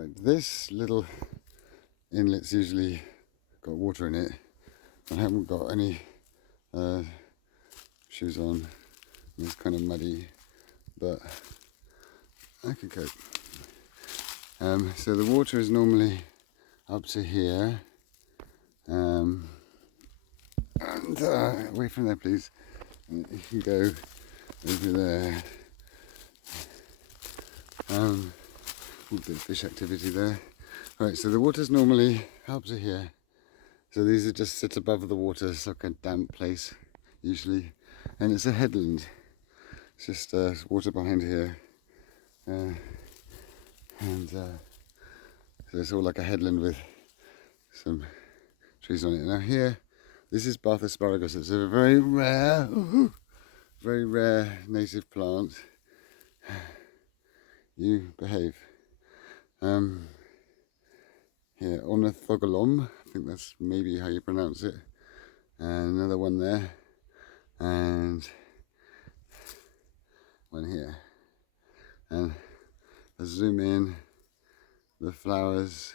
Right, this little inlet's usually got water in it. I haven't got any shoes on. It's kind of muddy, but I can cope. So the water is normally up to here. And away from there, please. And you can go over there. A bit of fish activity there. Right, so the water's normally up to here. So these are just sit above the water. It's like a damp place, usually. And it's a headland. It's just water behind here. So it's all like a headland with some trees on it. Now here, this is Bath asparagus. It's a very rare native plant. You behave. Here, ornithogalum, I think that's maybe how you pronounce it. And another one there. And one here. And I zoom in, the flowers,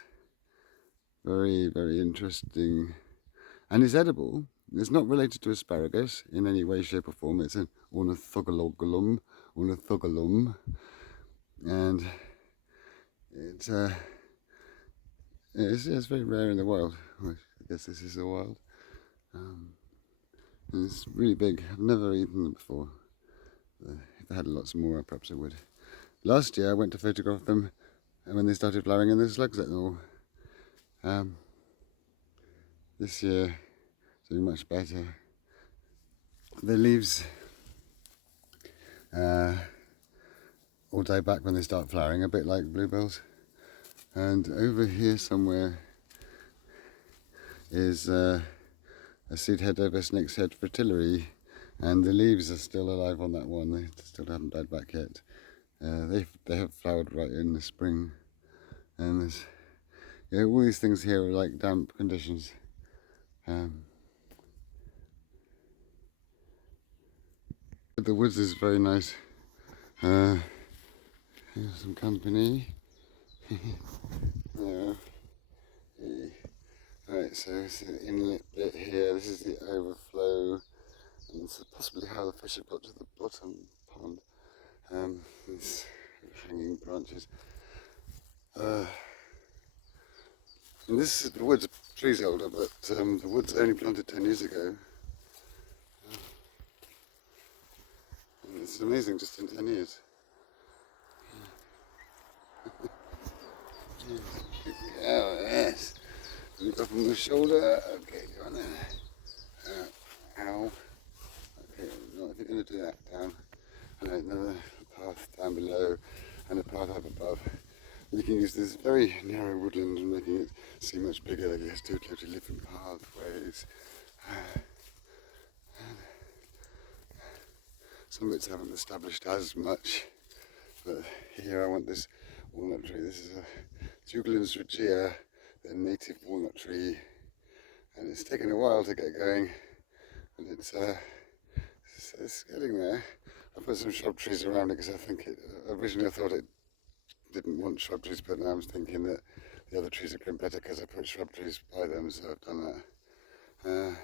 very, very interesting. And it's edible. It's not related to asparagus in any way, shape or form. It's an ornithogalum, and it's very rare in the wild. I guess this is the wild. And it's really big. I've never eaten them before. If I had lots more, perhaps I would. Last year I went to photograph them, and when they started flowering, and there's slugs at them all. This year it's doing much better. The leaves all die back when they start flowering, a bit like bluebells. And over here somewhere is a seed head over snake's head fritillary, and the leaves are still alive on that one. They still haven't died back yet. They have flowered right in the spring, and there's all these things here are like damp conditions. The woods is very nice. Here's some company. There. Right, so it's the inlet bit here. This is the overflow, and this is possibly how the fish have got to the bottom pond. These hanging branches. And the woods, trees older, but the woods only planted 10 years ago. And it's amazing, just in 10 years. Oh yes. Look up on the shoulder. Okay, go on there. Ow. Okay, no, I think I'm going to do that down. And another path down below and a path up above. You can use this very narrow woodland and making it seem much bigger. Like it has two totally different pathways. Some bits haven't established as much, but here I want this walnut tree. This is a Juglans regia, the native walnut tree, and it's taken a while to get going, but it's getting there. I put some shrub trees around it because I think originally I thought it didn't want shrub trees, but now I'm thinking that the other trees are growing better because I put shrub trees by them, so I've done that.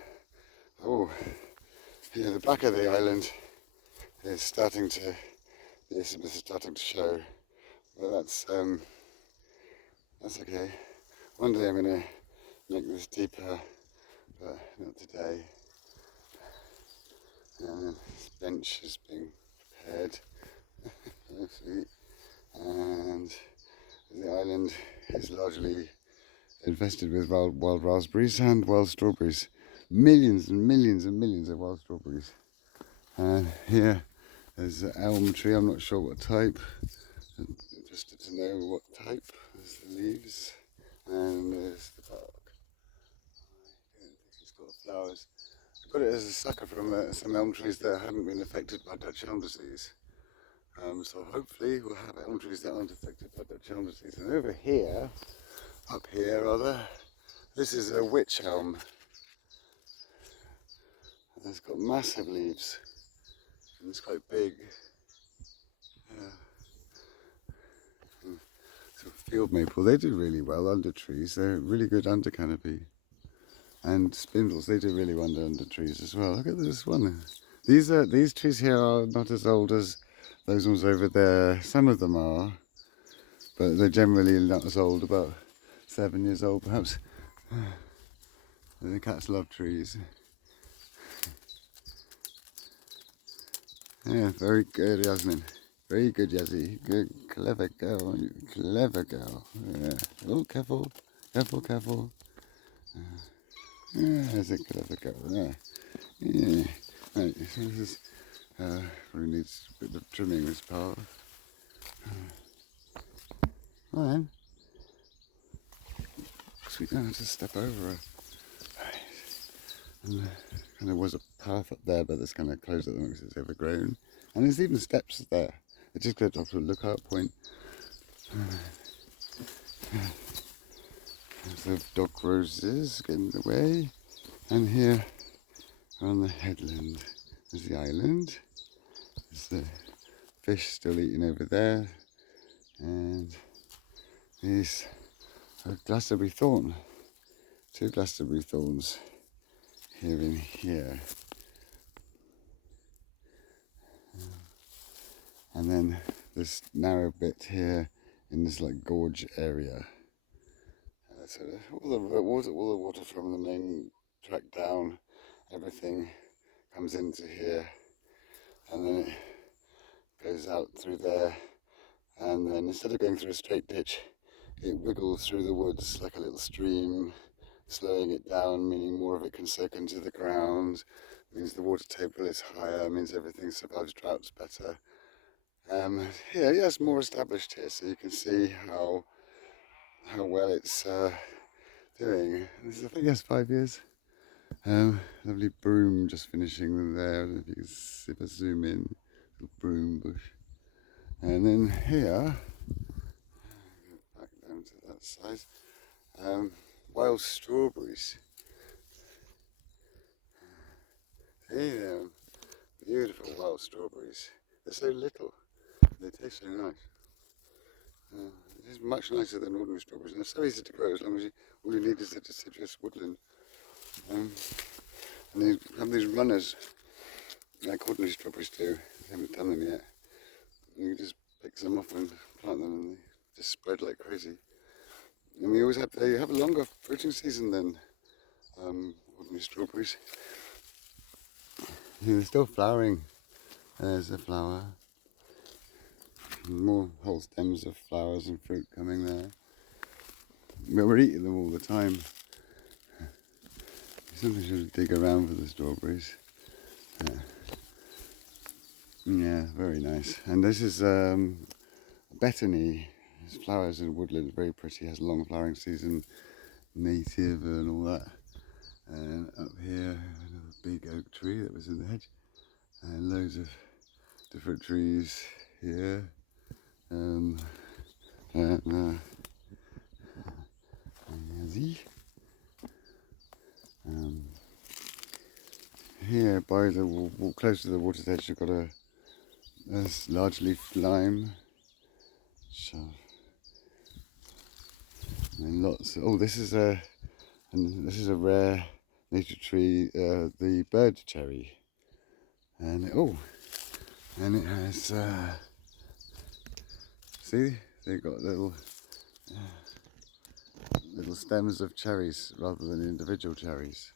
Here the back of the island is starting to show, but that's okay. One day I'm going to make this deeper, but not today. And this bench is being prepared. And the island is largely infested with wild raspberries and wild strawberries. Millions and millions and millions of wild strawberries. And here there's an elm tree, I'm not sure what type. I'm interested to know what type. There's the leaves and there's the bark. I don't think it's got flowers. I got it as a sucker from some elm trees that haven't been affected by Dutch elm disease. So hopefully we'll have elm trees that aren't affected by Dutch elm disease. And over here, up here rather, this is a wych elm. And it's got massive leaves. And it's quite big. Sort of field maple, they do really well under trees. They're really good under canopy. And spindles, they do really well under trees as well. Look at this one. These trees here are not as old as those ones over there. Some of them are, but they're generally not as old, about 7 years old perhaps. The cats love trees. Yeah, very good, Yasmin. Very good, Yazzie. Good, clever girl. Clever girl. Yeah. Oh, careful, careful, careful. Yeah, that's a clever girl. Yeah. Yeah. Right, so this is probably needs a bit of trimming, this part. Well then, sweet, now just step over her. Right. And there was a path up there, but it's kind of closed at the moment because it's overgrown. And there's even steps there. It just goes up to a lookout point. There's the dog roses getting in the way. And here on the headland is the island. There's the fish still eating over there. And these are Glastonbury thorn. 2 Glastonbury thorns here in here. And then this narrow bit here in this like gorge area. So all the water from the main track down, everything comes into here, and then it goes out through there, and then instead of going through a straight ditch, it wiggles through the woods like a little stream, slowing it down, meaning more of it can soak into the ground, means the water table is higher, means everything survives droughts better. Here, yeah, it's more established here, so you can see how well it's doing. This is, I think, yes, 5 years. Lovely broom just finishing there. I don't know if you can see if I zoom in. Little broom bush. And then here, back down to that size, wild strawberries. See them? Beautiful wild strawberries. They're so little. They taste so nice. It is much nicer than ordinary strawberries, and they're so easy to grow as long as all you need is a deciduous woodland. And they have these runners, like ordinary strawberries do. I haven't done them yet. You just pick some off and plant them, and they just spread like crazy. And they have a longer fruiting season than ordinary strawberries. Yeah, they're still flowering. There's a flower. More whole stems of flowers and fruit coming there. But we're eating them all the time. Sometimes you should dig around for the strawberries. Yeah, very nice. And this is Bethany. It's flowers in woodland, very pretty. Has a long flowering season, native and all that. And up here, another big oak tree that was in the hedge, and loads of different trees here. Here by the close to the water's edge, you've got a large leaf lime. So, and lots. Oh, this is a rare native tree, the bird cherry, and it has. See, they've got little stems of cherries rather than individual cherries.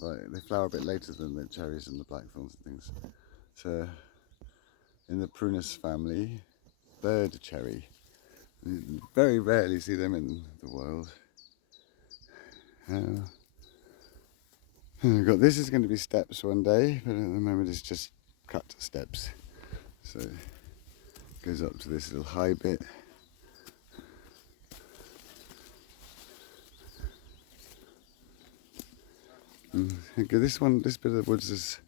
They flower a bit later than the cherries and the blackthorns and things. So, in the prunus family, bird cherry. You very rarely see them in the wild. This is going to be steps one day, but at the moment it's just cut steps. So it goes up to this little high bit. This bit of the woods is,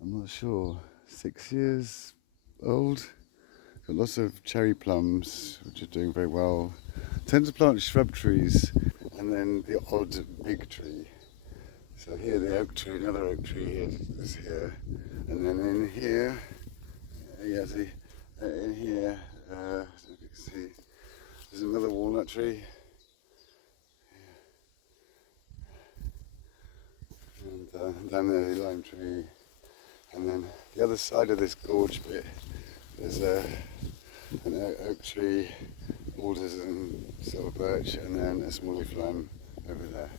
I'm not sure, 6 years old. Got lots of cherry plums, which are doing very well. Tend to plant shrub trees, and then the odd big tree. So here the oak tree, another oak tree here is here, and then in here, in here, if you can see, There's another walnut tree. And then there's a lime tree. And then the other side of this gorge bit, there's an oak tree, alders and silver birch, and then a small leaf lime over there.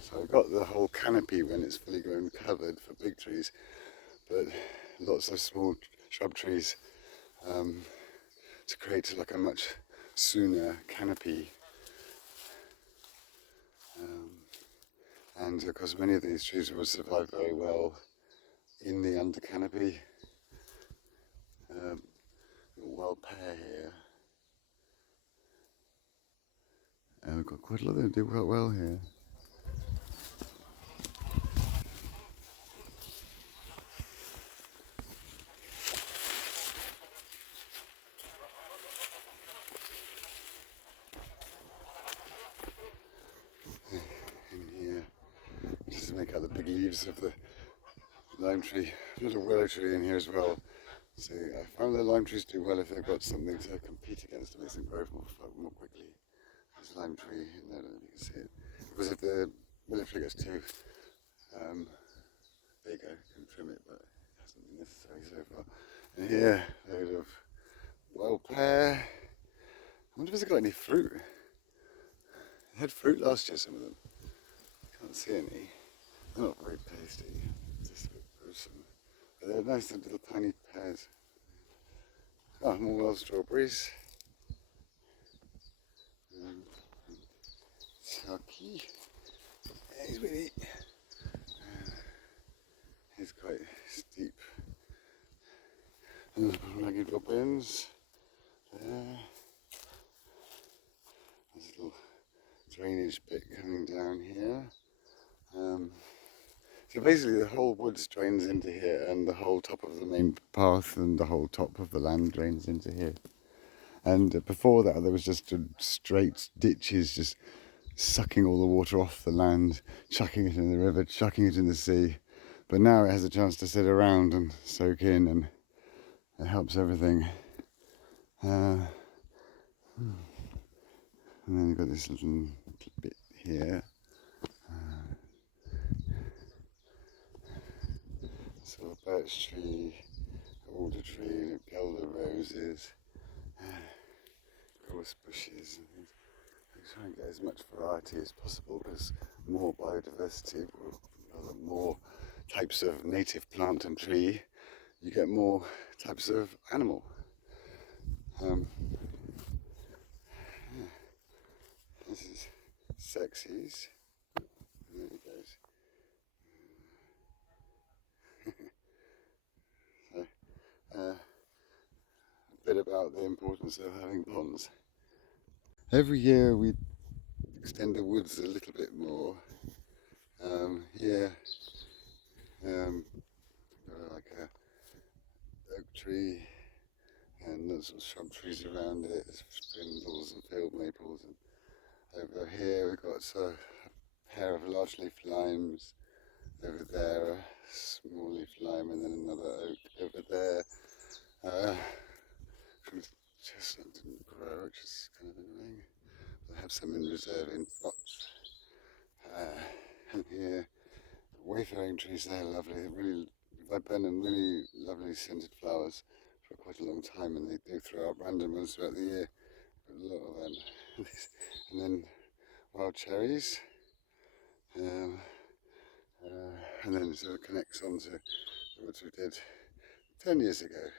So I've got the whole canopy when it's fully grown covered for big trees, but lots of small shrub trees to create like a much sooner canopy. And of course many of these trees will survive very well in the under canopy. Wild pear here. We've got quite a lot that do quite well here. In here, just to make out the big leaves of the lime tree. A little willow tree in here as well. So I found the lime trees do well if they've got something to compete against to make them grow more quickly. There's a lime tree in there, I don't know if you can see it. Because if the willow tree gets too big, I can trim it, but it hasn't been necessary so far. And here, a load of wild pear. I wonder if it's got any fruit. They had fruit last year, some of them. Can't see any. They're not very tasty, just a bit gruesome. But they're nice little tiny pears. Oh, more wild strawberries. Chucky. He's really. He's quite steep. And ragged robins. There. There's a little drainage bit coming down here. So basically the whole woods drains into here, and the whole top of the main path and the whole top of the land drains into here. And before that there was just straight ditches just sucking all the water off the land, chucking it in the river, chucking it in the sea. But now it has a chance to sit around and soak in, and it helps everything. And then you've got this little bit here. So a birch tree, alder tree, elder roses, gorse bushes. I try and get as much variety as possible, because more biodiversity, more types of native plant and tree, you get more types of animal. This is Sexies. There he goes. So, a bit about the importance of having ponds. Every year we extend the woods a little bit more. Here, like a oak tree and lots of shrub trees around it, spindles and field maples. And over here we've got a pair of large leaf limes. Over there, a small leaf lime, and then another oak over there. Chestnut didn't grow, which is kind of annoying. I have some in reserve in pots. And here, wayfaring trees, they're lovely. They're really viburnum, really lovely scented flowers for quite a long time, and they do throw up random ones throughout the year. A lot of them. And then wild cherries. And then it sort of connects on to what we did 10 years ago.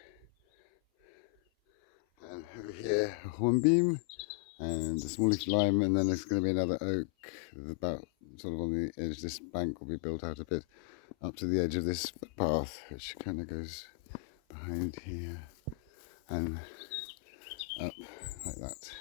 And over here, a hornbeam and a small leaf lime, and then there's going to be another oak about sort of on the edge. This bank will be built out a bit up to the edge of this path, which kind of goes behind here and up like that.